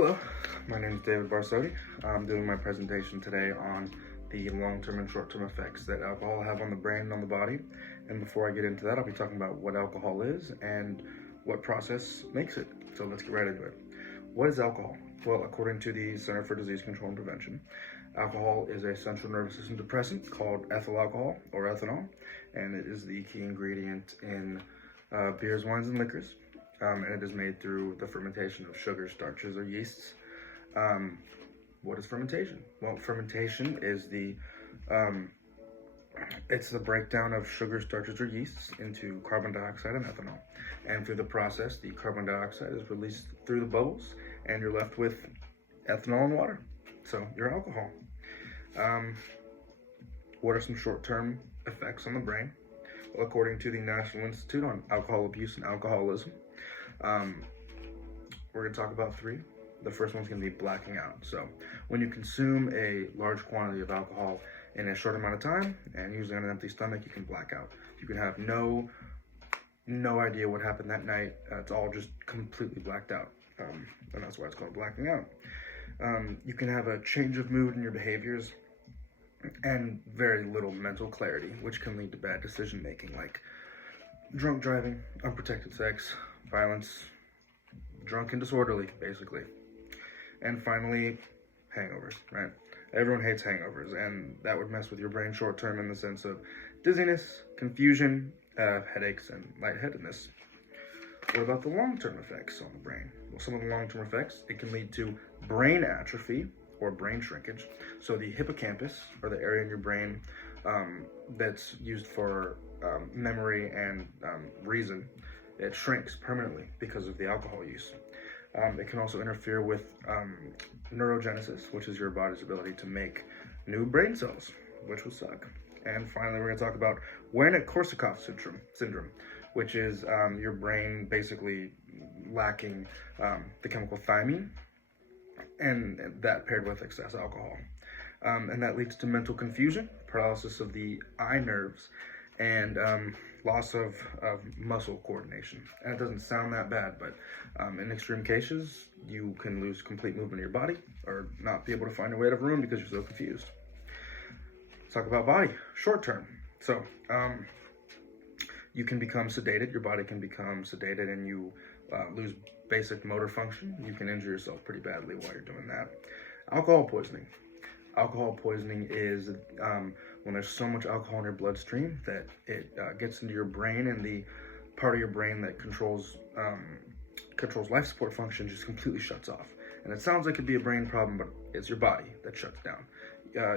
Hello, my name is David Barsotti. I'm doing my presentation today on the long-term and short-term effects that alcohol have on the brain and on the body. And before I get into that, I'll be talking about what alcohol is and what process makes it. So let's get right into it. What is alcohol? Well, according to the Center for Disease Control and Prevention, alcohol is a central nervous system depressant called ethyl alcohol or ethanol, and it is the key ingredient in beers, wines, and liquors. And it is made through the fermentation of sugars, starches, or yeasts. What is fermentation? Well, fermentation is it's the breakdown of sugar, starches, or yeasts into carbon dioxide and ethanol. And through the process, the carbon dioxide is released through the bubbles, and you're left with ethanol and water. So your alcohol. What are some short-term effects on the brain? Well, according to the National Institute on Alcohol Abuse and Alcoholism, we're going to talk about three. The first one's going to be blacking out. So when you consume a large quantity of alcohol in a short amount of time, and usually on an empty stomach, you can black out. You can have no idea what happened that night. It's all just completely blacked out, and that's why it's called blacking out. You can have a change of mood in your behaviors and very little mental clarity, which can lead to bad decision making, like drunk driving, unprotected sex, violence, drunk and disorderly, basically. And finally, hangovers, right? Everyone hates hangovers, and that would mess with your brain short term in the sense of dizziness, confusion, headaches, and lightheadedness. What about the long-term effects on the brain? Well, some of the long-term effects, it can lead to brain atrophy or brain shrinkage. So the hippocampus, or the area in your brain that's used for memory and reason, it shrinks permanently because of the alcohol use. It can also interfere with neurogenesis, which is your body's ability to make new brain cells, which will suck. And finally, we're going to talk about Wernicke-Korsakoff syndrome, which is your brain basically lacking the chemical thiamine, and that paired with excess alcohol. And that leads to mental confusion, paralysis of the eye nerves, and loss of muscle coordination. And it doesn't sound that bad, but in extreme cases, you can lose complete movement of your body or not be able to find your way out of a room because you're so confused. Let's talk about body, short term. So you can become sedated, your body can become sedated, and you lose basic motor function. You can injure yourself pretty badly while you're doing that. Alcohol poisoning. Alcohol poisoning is when there's so much alcohol in your bloodstream that it gets into your brain, and the part of your brain that controls life support function just completely shuts off. And it sounds like it'd be a brain problem, but it's your body that shuts down.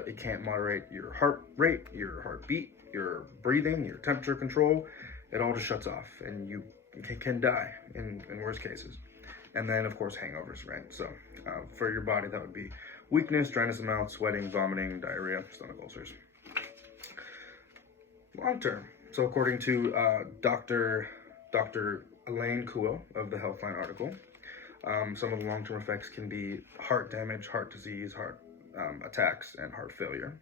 It can't moderate your heart rate, your heartbeat, your breathing, your temperature control. It all just shuts off, and you can die in worst cases. And then, of course, hangovers, right? So for your body, that would be weakness, dryness of mouth, sweating, vomiting, diarrhea, stomach ulcers. Long term. So according to Dr. Elaine Kuo of the Healthline article, some of the long-term effects can be heart damage, heart disease, heart attacks, and heart failure.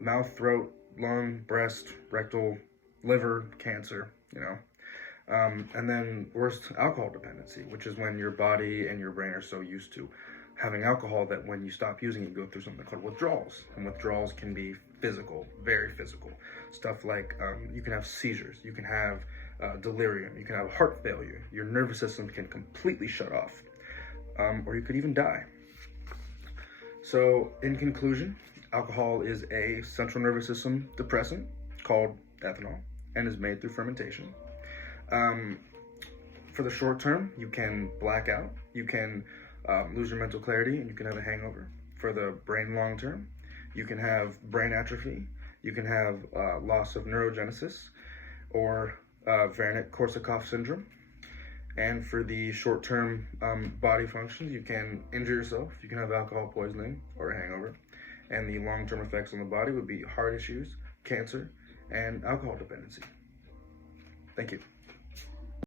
Mouth, throat, lung, breast, rectal, liver, cancer, and then worst, alcohol dependency, which is when your body and your brain are so used to having alcohol that when you stop using it, you go through something called withdrawals. And withdrawals can be physical, very physical. Stuff like you can have seizures, you can have delirium, you can have heart failure, your nervous system can completely shut off, or you could even die. So in conclusion, alcohol is a central nervous system depressant called ethanol and is made through fermentation. For the short term, you can black out, you can lose your mental clarity, and you can have a hangover. For the brain long term, you can have brain atrophy, you can have loss of neurogenesis, or Wernicke-Korsakoff syndrome. And for the short term body functions, you can injure yourself, you can have alcohol poisoning or a hangover. And the long term effects on the body would be heart issues, cancer, and alcohol dependency. Thank you.